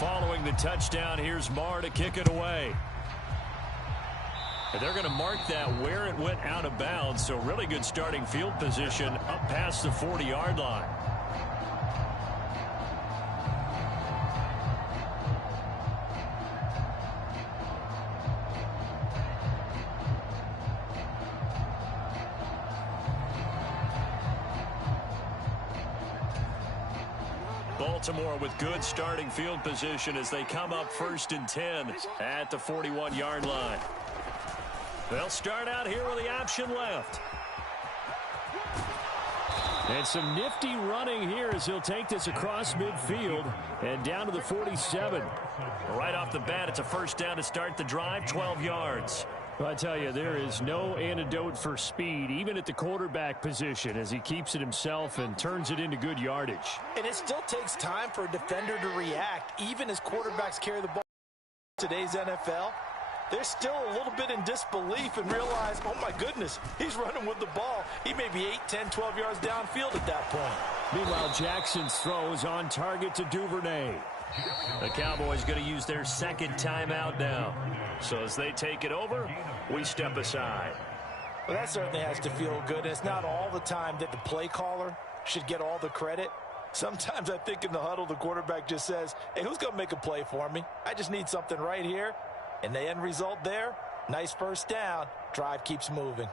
Following the touchdown, here's Marr to kick it away. And they're going to mark that where it went out of bounds, so really good starting field position up past the 40-yard line. Baltimore with good starting field position as they come up 1st and 10 at the 41-yard line. They'll start out here with the option left. And some nifty running here as he'll take this across midfield and down to the 47. Right off the bat, it's a first down to start the drive, 12 yards. Well, I tell you, there is no antidote for speed, even at the quarterback position, as he keeps it himself and turns it into good yardage. And it still takes time for a defender to react, even as quarterbacks carry the ball. In today's NFL, they're still a little bit in disbelief and realize, oh my goodness, he's running with the ball. He may be 8, 10, 12 yards downfield at that point. Meanwhile, Jackson's throw is on target to Duvernay. The Cowboys going to use their second timeout now. So as they take it over, we step aside. Well, that certainly has to feel good. It's not all the time that the play caller should get all the credit. Sometimes I think in the huddle, the quarterback just says, hey, who's going to make a play for me? I just need something right here. And the end result there, nice first down. Drive keeps moving.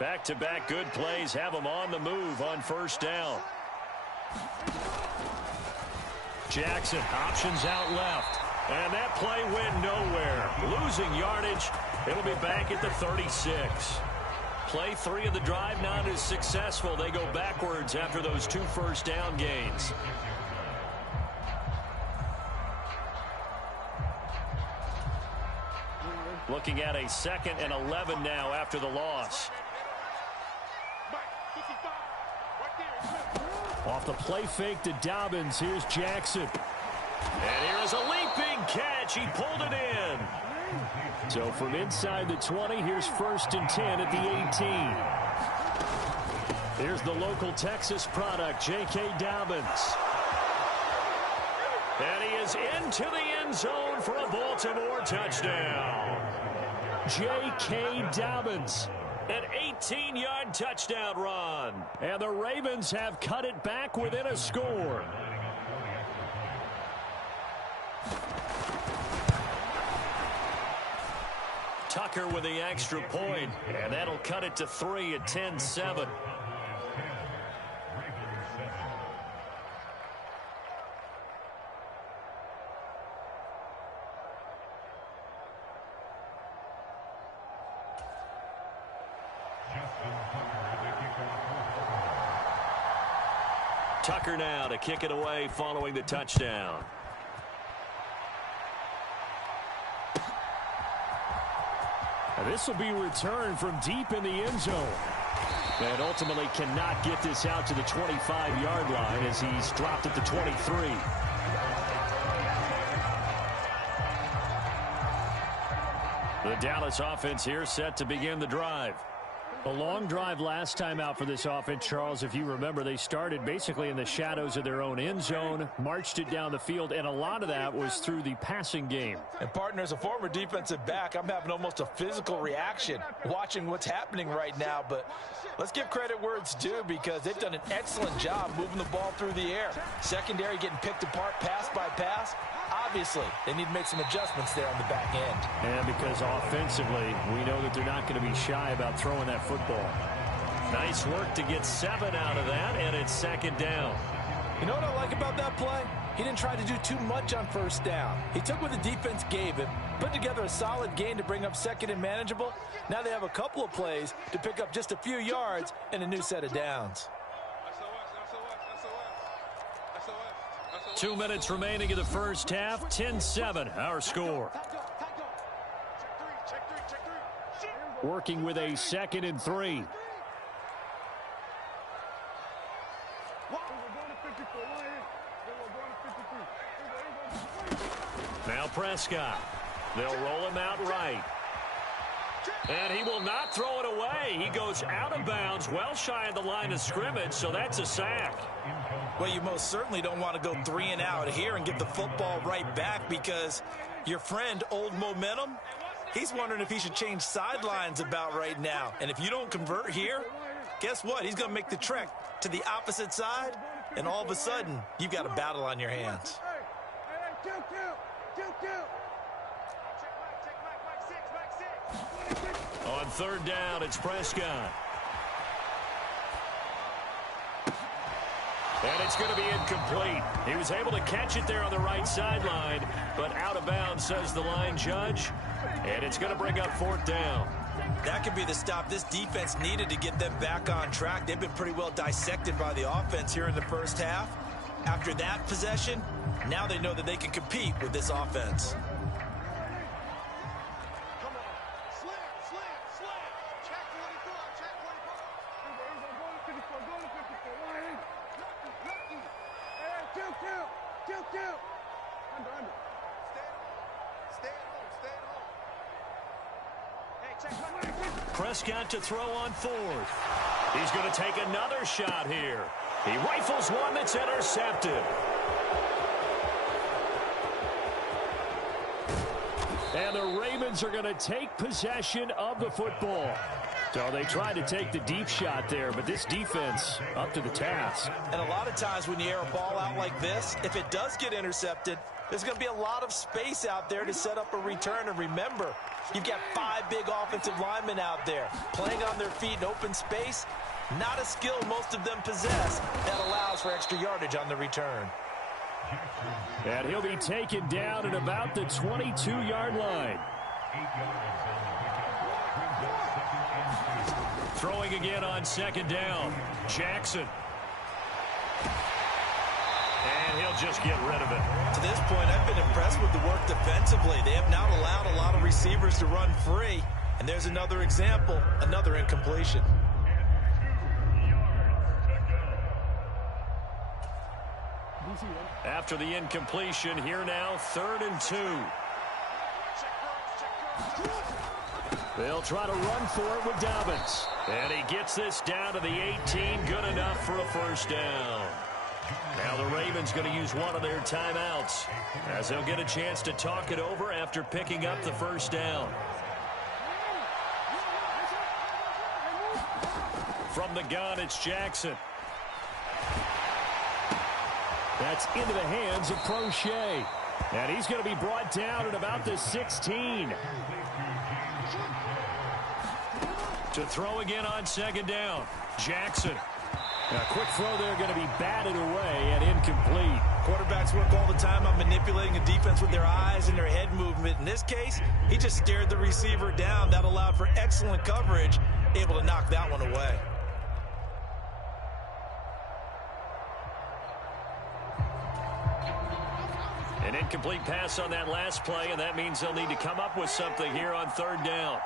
Back-to-back good plays have them on the move on first down. Jackson options out left. And that play went nowhere. Losing yardage. It'll be back at the 36. Play 3 of the drive not as successful. They go backwards after those 2 first down gains. Looking at a 2nd and 11 now after the loss. Off the play fake to Dobbins. Here's Jackson. And here is a leaping catch. He pulled it in. So from inside the 20, here's 1st and 10 at the 18. Here's the local Texas product, J.K. Dobbins. And he is into the end zone for a Baltimore touchdown. J.K. Dobbins. An 18-yard touchdown run. And the Ravens have cut it back within a score. Tucker with the extra point. And that'll cut it to 3 at 10-7. Tucker now to kick it away following the touchdown. And this will be returned from deep in the end zone. And ultimately cannot get this out to the 25-yard line as he's dropped at the 23. The Dallas offense here set to begin the drive. A long drive last time out for this offense, Charles. If you remember, they started basically in the shadows of their own end zone, marched it down the field, and a lot of that was through the passing game. And, partner, as a former defensive back, I'm having almost a physical reaction watching what's happening right now. But let's give credit where it's due because they've done an excellent job moving the ball through the air. Secondary getting picked apart pass by pass. Obviously, they need to make some adjustments there on the back end. And because offensively, we know that they're not going to be shy about throwing that football. Nice work to get 7 out of that, and it's 2nd down. You know what I like about that play? He didn't try to do too much on first down. He took what the defense gave him, put together a solid gain to bring up 2nd and manageable. Now they have a couple of plays to pick up just a few yards and a new set of downs. 2 minutes remaining in the first half. 10-7, our score. Working with a 2nd and 3. Now Prescott. They'll roll him out right. And he will not throw it away. He goes out of bounds, well shy of the line of scrimmage, so that's a sack. Well, you most certainly don't want to go 3 and out here and get the football right back, because your friend, Old Momentum, he's wondering if he should change sidelines about right now. And if you don't convert here, guess what? He's going to make the trek to the opposite side, and all of a sudden, you've got a battle on your hands. On 3rd down, it's Prescott. And it's going to be incomplete. He was able to catch it there on the right sideline, but out of bounds, says the line judge. And it's going to bring up 4th down. That could be the stop this defense needed to get them back on track. They've been pretty well dissected by the offense here in the first half. After that possession, now they know that they can compete with this offense. Prescott to throw on 4th. He's going to take another shot here. He rifles one that's intercepted. And the Ravens are going to take possession of the football. So they tried to take the deep shot there, but this defense up to the task. And a lot of times when you air a ball out like this, if it does get intercepted, there's going to be a lot of space out there to set up a return. And remember, you've got 5 big offensive linemen out there playing on their feet in open space. Not a skill most of them possess that allows for extra yardage on the return. And he'll be taken down at about the 22-yard line. Throwing again on 2nd down. Jackson. And he'll just get rid of it. To this point, I've been impressed with the work defensively. They have not allowed a lot of receivers to run free. And there's another example, another incompletion. After the incompletion, here now, 3rd and 2. They'll try to run for it with Dobbins. And he gets this down to the 18, good enough for a 1st down. Now the Ravens going to use one of their timeouts, as they'll get a chance to talk it over after picking up the 1st down. From the gun, it's Jackson. That's into the hands of Crochet. And he's going to be brought down at about the 16. To throw again on 2nd down. Jackson. A quick throw there, going to be batted away and incomplete. Quarterbacks work all the time on manipulating a defense with their eyes and their head movement. In this case, he just stared the receiver down. That allowed for excellent coverage, able to knock that one away. An incomplete pass on that last play, and that means they'll need to come up with something here on 3rd down.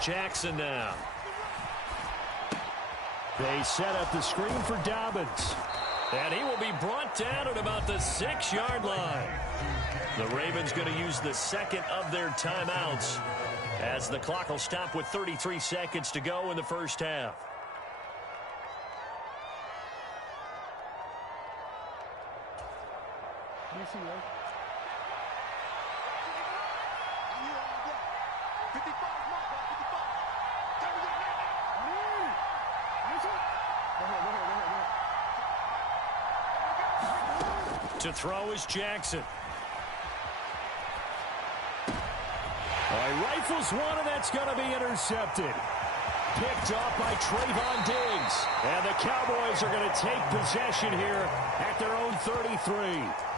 Jackson now. They set up the screen for Dobbins. And he will be brought down at about the 6-yard line. The Ravens going to use the 2nd of their timeouts, as the clock will stop with 33 seconds to go in the first half. To throw is Jackson. He rifles one, and that's going to be intercepted. Picked off by Trayvon Diggs. And the Cowboys are going to take possession here at their own 33.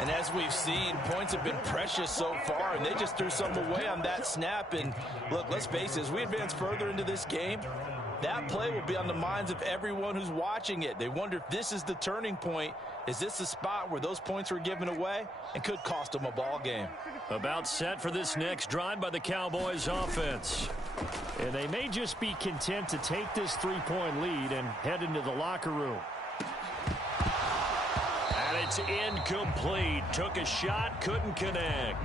And as we've seen, points have been precious so far, and they just threw some away on that snap. And look, let's face it, as we advance further into this game, that play will be on the minds of everyone who's watching it. They wonder if this is the turning point. Is this the spot where those points were given away and could cost them a ball game? About set for this next drive by the Cowboys offense. And they may just be content to take this 3-point lead and head into the locker room. And it's incomplete. Took a shot, couldn't connect.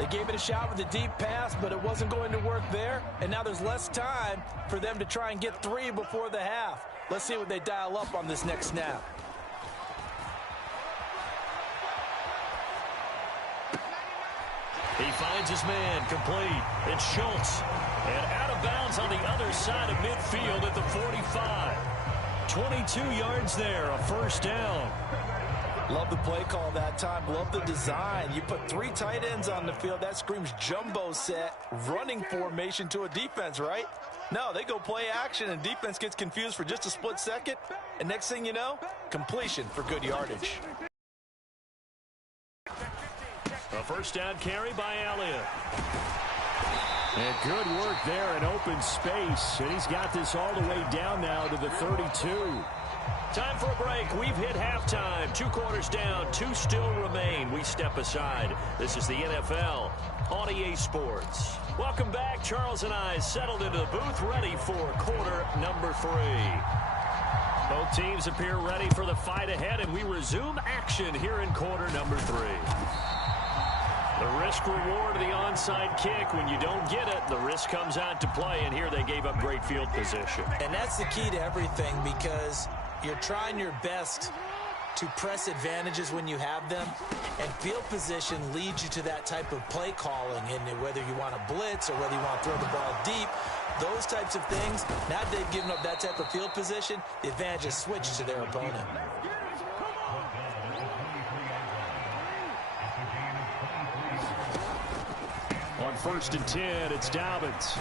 They gave it a shot with a deep pass, but it wasn't going to work there. And now there's less time for them to try and get 3 before the half. Let's see what they dial up on this next snap. He finds his man, complete. It's Schultz. And out of bounds on the other side of midfield at the 45. 22 yards there, a first down. Love the play call that time. Love the design. You put 3 tight ends on the field. That screams jumbo set, running formation to a defense, right? No, they go play action, and defense gets confused for just a split second. And next thing you know, completion for good yardage. A first down carry by Elliott. And good work there in open space. And he's got this all the way down now to the 32. Time for a break. We've hit halftime. 2 quarters down. 2 still remain. We step aside. This is the NFL on EA Sports. Welcome back. Charles and I settled into the booth, ready for quarter number 3. Both teams appear ready for the fight ahead, and we resume action here in quarter number 3. The risk-reward of the onside kick. When you don't get it, the risk comes out to play, and here they gave up great field position. And that's the key to everything, because you're trying your best to press advantages when you have them, and field position leads you to that type of play calling, and whether you want to blitz or whether you want to throw the ball deep, those types of things. Now that they've given up that type of field position, the advantage is switched to their opponent. On 1st and 10, it's Dobbins.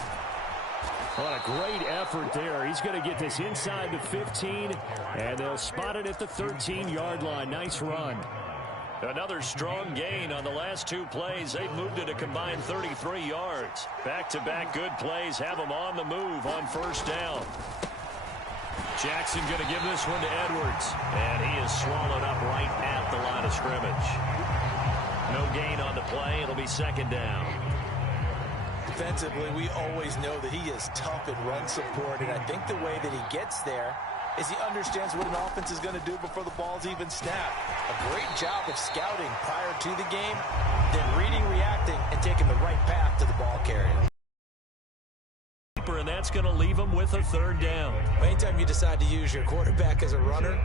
What a great effort there. He's going to get this inside the 15, and they'll spot it at the 13-yard line. Nice run. Another strong gain on the last 2 plays. They've moved it a combined 33 yards. Back-to-back good plays have them on the move on 1st down. Jackson going to give this one to Edwards, and he is swallowed up right at the line of scrimmage. No gain on the play. It'll be 2nd down. Defensively, we always know that he is tough in run support, and I think the way that he gets there is he understands what an offense is going to do before the ball's even snapped. A great job of scouting prior to the game, then reading, reacting, and taking the right path to the ball carrier. And that's going to leave him with a 3rd down. Anytime you decide to use your quarterback as a runner,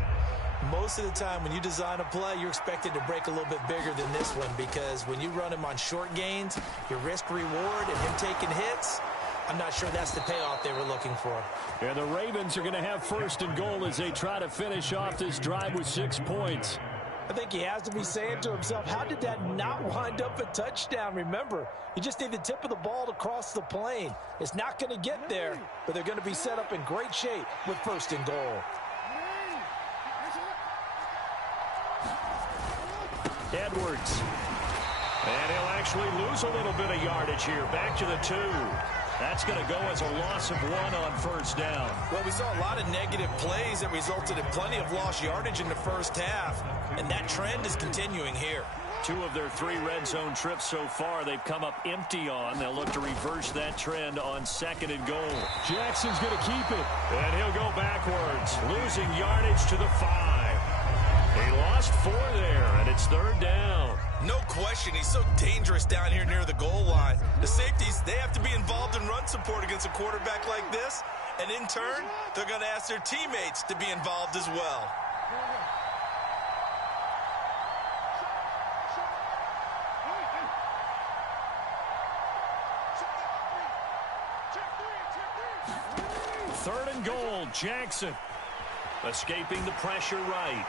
most of the time when you design a play, you're expected to break a little bit bigger than this one, because when you run him on short gains, your risk-reward and him taking hits, I'm not sure that's the payoff they were looking for. And the Ravens are going to have 1st and goal as they try to finish off this drive with 6 points. I think he has to be saying to himself, how did that not wind up a touchdown? Remember, you just need the tip of the ball to cross the plane. It's not going to get there, but they're going to be set up in great shape with 1st and goal. Edwards. And he'll actually lose a little bit of yardage here. Back to the 2. That's going to go as a loss of 1 on 1st down. Well, we saw a lot of negative plays that resulted in plenty of lost yardage in the first half, and that trend is continuing here. 2 of their 3 red zone trips so far they've come up empty on. They'll look to reverse that trend on 2nd and goal. Jackson's going to keep it. And he'll go backwards, losing yardage to the 5. He lost 4 there, and it's 3rd down. No question, he's so dangerous down here near the goal line. The safeties, they have to be involved in run support against a quarterback like this, and in turn, they're going to ask their teammates to be involved as well. Third and goal, Jackson. Escaping the pressure right.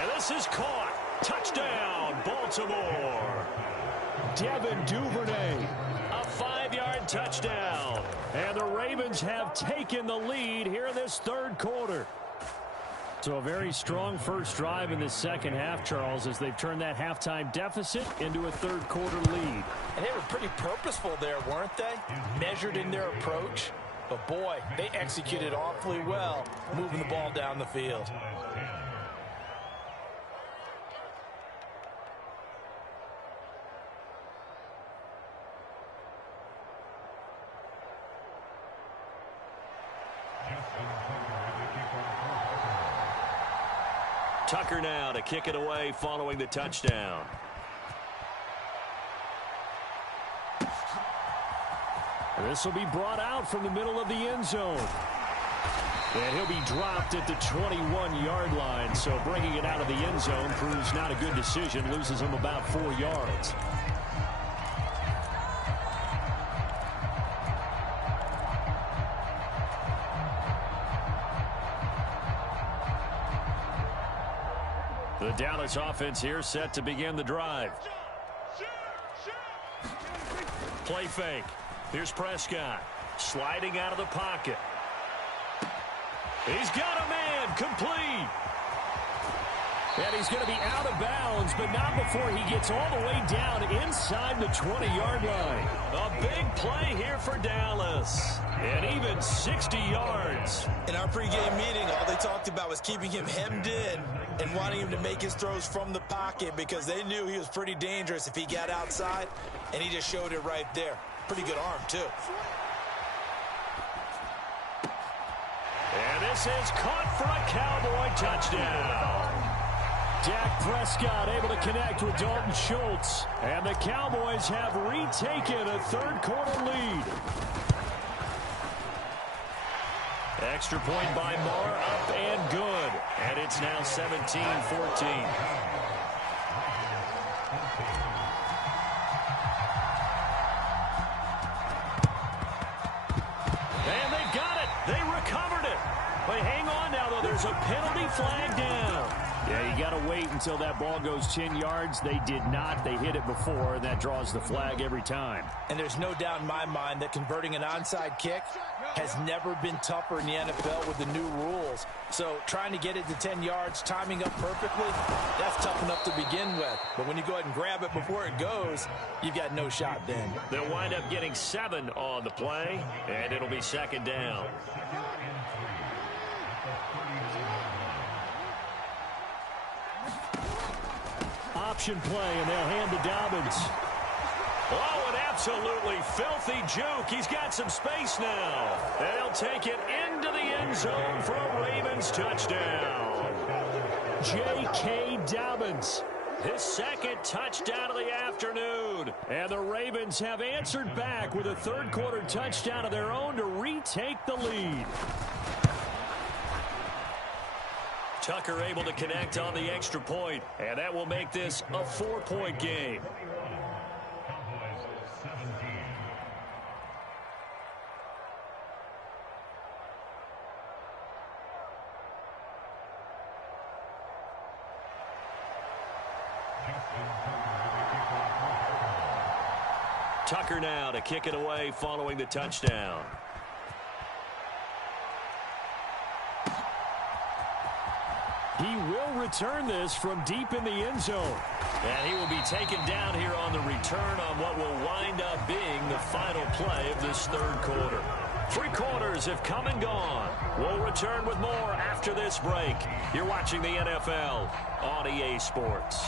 And this is caught. Touchdown, Baltimore. Devin Duvernay. A 5-yard touchdown. And the Ravens have taken the lead here in this 3rd quarter. So a very strong first drive in the second half, Charles, as they've turned that halftime deficit into a 3rd quarter lead. And they were pretty purposeful there, weren't they? Measured in their approach. But boy, they executed awfully well, moving the ball down the field. Tucker now to kick it away following the touchdown. This will be brought out from the middle of the end zone. And he'll be dropped at the 21-yard line. So bringing it out of the end zone proves not a good decision. Loses him about 4 yards. The Dallas offense here set to begin the drive. Play fake. Here's Prescott. Sliding out of the pocket. He's got a man. Complete. And he's going to be out of bounds, but not before he gets all the way down inside the 20-yard line. A big play here for Dallas. And even 60 yards. In our pregame meeting, all they talked about was keeping him hemmed in and wanting him to make his throws from the pocket because they knew he was pretty dangerous if he got outside, and he just showed it right there. Pretty good arm, too. And this is caught for a Cowboy touchdown. Dak Prescott able to connect with Dalton Schultz. And the Cowboys have retaken a third-quarter lead. Extra point by Marr, up and good. And it's now 17-14. And they got it. They recovered it. But hang on now, though. There's a penalty flag down. Yeah, you got to wait until that ball goes 10 yards. They did not. They hit it before, and that draws the flag every time. And there's no doubt in my mind that converting an onside kick has never been tougher in the NFL with the new rules. So trying to get it to 10 yards, timing up perfectly, that's tough enough to begin with. But when you go ahead and grab it before it goes, you've got no shot then. They'll wind up getting 7 on the play, and it'll be second down. Option play, and they'll hand to Dobbins. Oh, an absolutely filthy juke. He's got some space now. And he'll take it into the end zone for a Ravens touchdown. J.K. Dobbins, his second touchdown of the afternoon. And the Ravens have answered back with a third-quarter touchdown of their own to retake the lead. Tucker able to connect on the extra point, and that will make this a 4-point game. Tucker now to kick it away following the touchdown. He will return this from deep in the end zone. And he will be taken down here on the return on what will wind up being the final play of this third quarter. 3 quarters have come and gone. We'll return with more after this break. You're watching the NFL on EA Sports.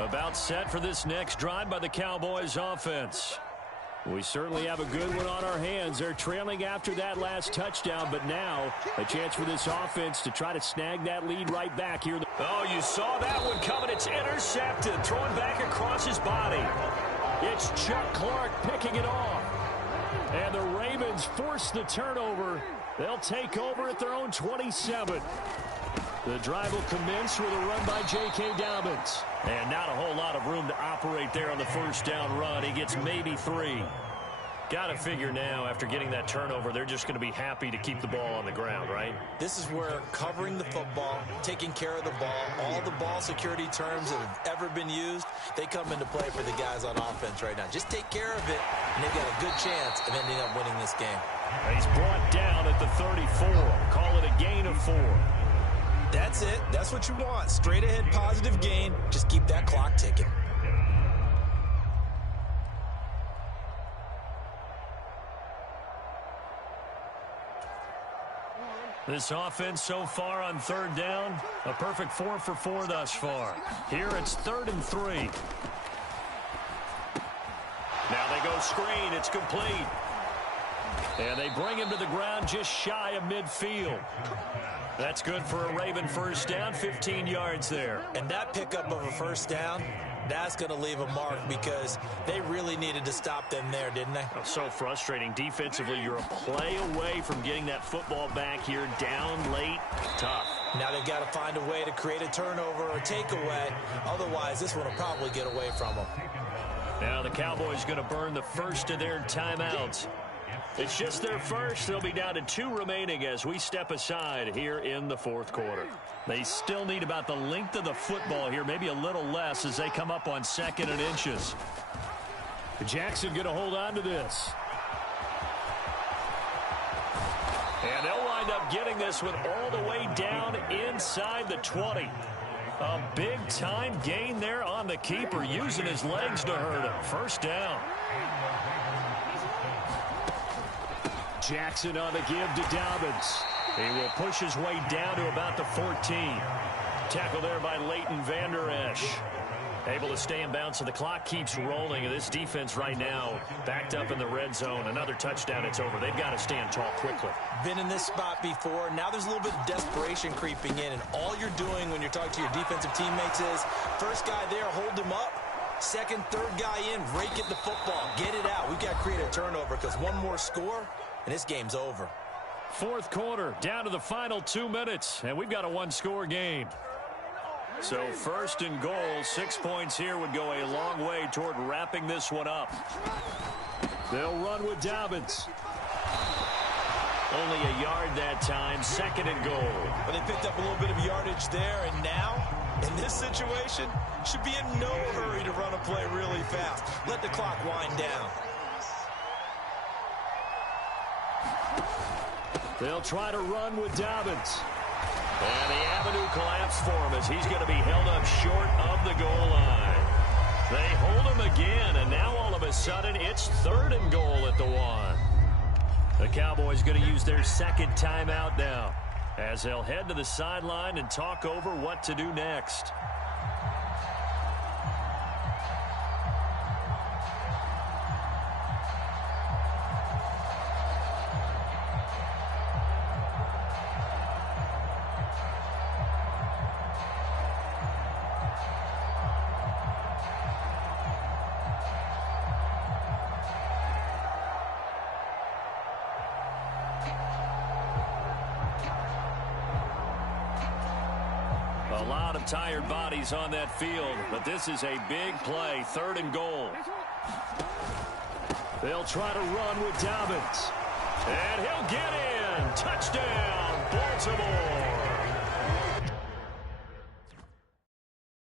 About set for this next drive by the Cowboys offense. We certainly have a good one on our hands. They're trailing after that last touchdown, but now a chance for this offense to try to snag that lead right back here. Oh, you saw that one coming. It's intercepted, thrown back across his body. It's Chuck Clark picking it off. And the Ravens force the turnover. They'll take over at their own 27. The drive will commence with a run by J.K. Dobbins. And not a whole lot of room to operate there on the first down run. He gets maybe 3. Got to figure now, after getting that turnover, they're just going to be happy to keep the ball on the ground, right? This is where covering the football, taking care of the ball, all the ball security terms that have ever been used, they come into play for the guys on offense right now. Just take care of it, and they've got a good chance of ending up winning this game. He's brought down at the 34. Call it a gain of 4. That's it. That's what you want. Straight ahead positive gain. Just keep that clock ticking. This offense so far on third down, a perfect 4 for 4 thus far. Here it's 3rd and 3. Now they go screen. It's complete. And they bring him to the ground just shy of midfield. That's good for a Raven first down, 15 yards there. And that pickup of a first down That's going to leave a mark because they really needed to stop them there, didn't they? So frustrating. Defensively, you're a play away from getting that football back here, down late. Tough. Now they've got to find a way to create a turnover or takeaway. Otherwise, this one will probably get away from them. Now the Cowboys going to burn the first of their timeouts. It's just their first. They'll be down to 2 remaining as we step aside here in the fourth quarter. They still need about the length of the football here, maybe a little less as they come up on 2nd and inches. Jackson going to hold on to this. And they'll wind up getting this one all the way down inside the 20. A big-time gain there on the keeper, using his legs to hurt him. First down. Jackson on the give to Dobbins. He will push his way down to about the 14. Tackle there by Leighton Vander Esch. Able to stay in bounds, so the clock keeps rolling. And this defense right now backed up in the red zone. Another touchdown, it's over. They've got to stand tall quickly. Been in this spot before. Now there's a little bit of desperation creeping in. And all you're doing when you're talking to your defensive teammates is, first guy there, hold him up. Second, third guy in, rake at the football. Get it out. We've got to create a turnover because one more score, and this game's over. Fourth quarter, down to the final 2 minutes, and we've got a one-score game. So 1st and goal, 6 points here would go a long way toward wrapping this one up. They'll run with Dobbins. Only a yard that time, 2nd and goal. But they picked up a little bit of yardage there, and now, in this situation, should be in no hurry to run a play really fast. Let the clock wind down. They'll try to run with Dobbins. And the avenue collapsed for him as he's going to be held up short of the goal line. They hold him again, and now all of a sudden it's 3rd and goal at the 1. The Cowboys going to use their 2nd timeout now as they'll head to the sideline and talk over what to do next. A lot of tired bodies on that field, but this is a big play, 3rd and goal. They'll try to run with Dobbins. And he'll get in. Touchdown, Baltimore.